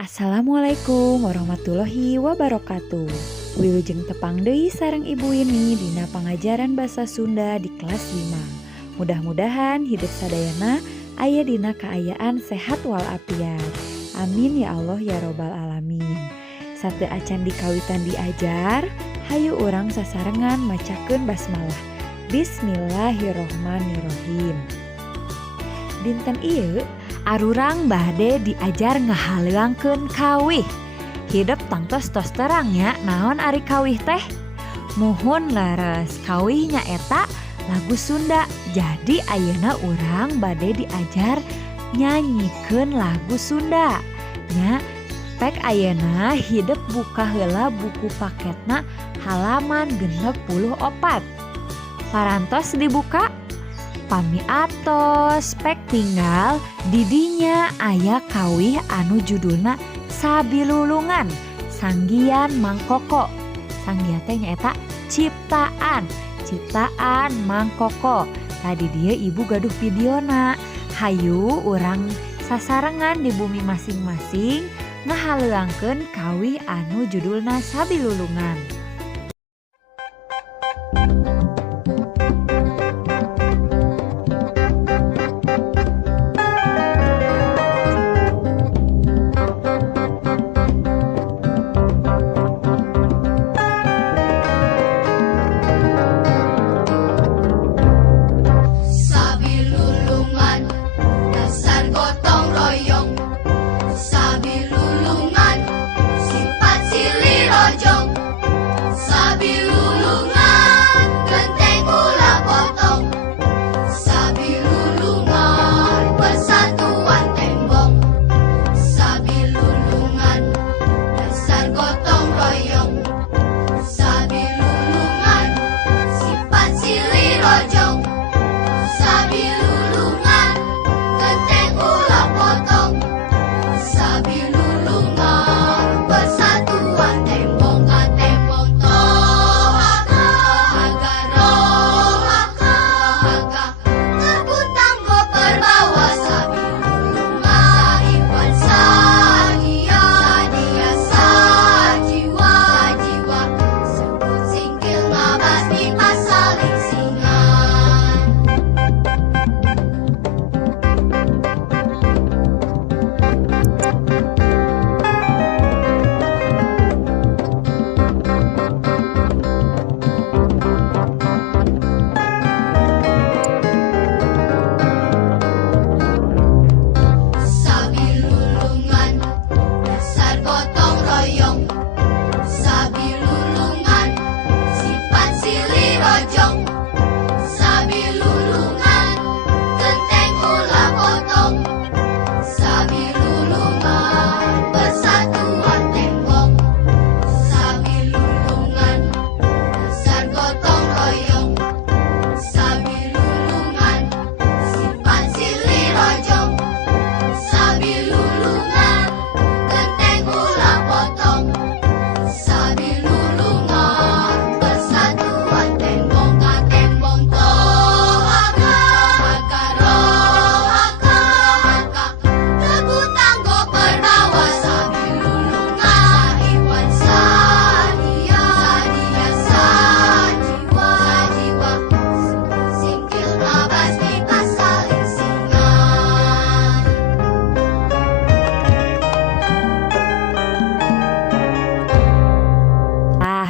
Assalamualaikum warahmatullahi wabarakatuh. Wilujeng tepang deui sareng Ibu Wini dina pangajaran basa Sunda di kelas 5. Mudah-mudahan hidup sadayana aya dina kaayaan sehat walafiat. Amin ya Allah ya robbal alamin. Sateu acan dikawitan diajar, hayu urang sasarengan macakeun basmalah. Bismillahirrohmanirrohim. Dinten ieu arurang bade diajar ngahaleungkeun kawih. Hidup tangtos tos terangnya naon ari kawih teh. Nuhun leres, kawih nyaeta lagu Sunda. Jadi ayeuna urang bade diajar nyanyikeun lagu Sunda. Nya pek ayeuna hidup buka heula buku paketna halaman 64. Parantos dibuka. Pami atos pek tinggal didinya aya kawih anu judulna Sabilulungan Sanggian Mangkoko. Sanggia teh nyaeta ciptaan Mangkoko. Tadi dia ibu gaduh videona. Hayu urang sasarengan di bumi masing-masing ngahaleuangkeun kawih anu judulna Sabilulungan.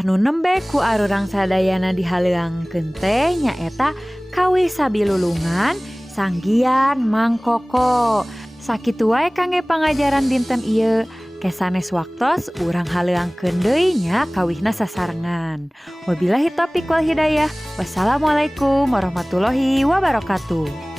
Nu nembe ku arurang sadayana dihaleuangkeun teh nyaeta kawih Sabilulungan Sanggian Mangkoko. Sakitu wae kangge pangajaran dinten ieu. Kesanes waktos urang haleuangkeun deui nya kawihna sasarengan. Wabillahi taufiq wal hidayah. Wassalamualaikum warahmatullahi wabarakatuh.